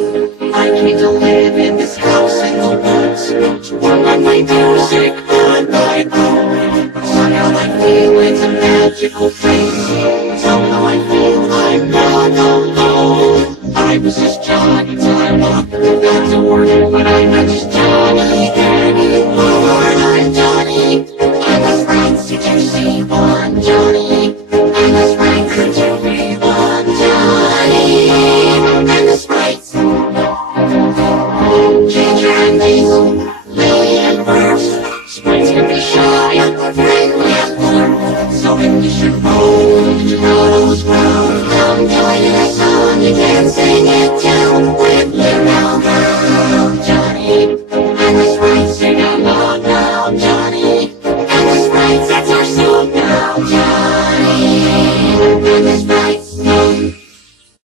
I came to live in this house in the woods, to work on my music on my own. Somehow I feel it's a magical place. Somehow I feel I'm not alone. I was just John until I walked out to work, but I'm not just Johnny anymore. I'm Johnny. I'm a Sprites, did you see one Johnny? I'm a Sprites, did you see one Johnny? I'm the Sprites. Ginger and Diesel, Lily and Burst. Sprites can be shy and friendly and warm. So if you should roll, you know those round. Come join in a song you can sing.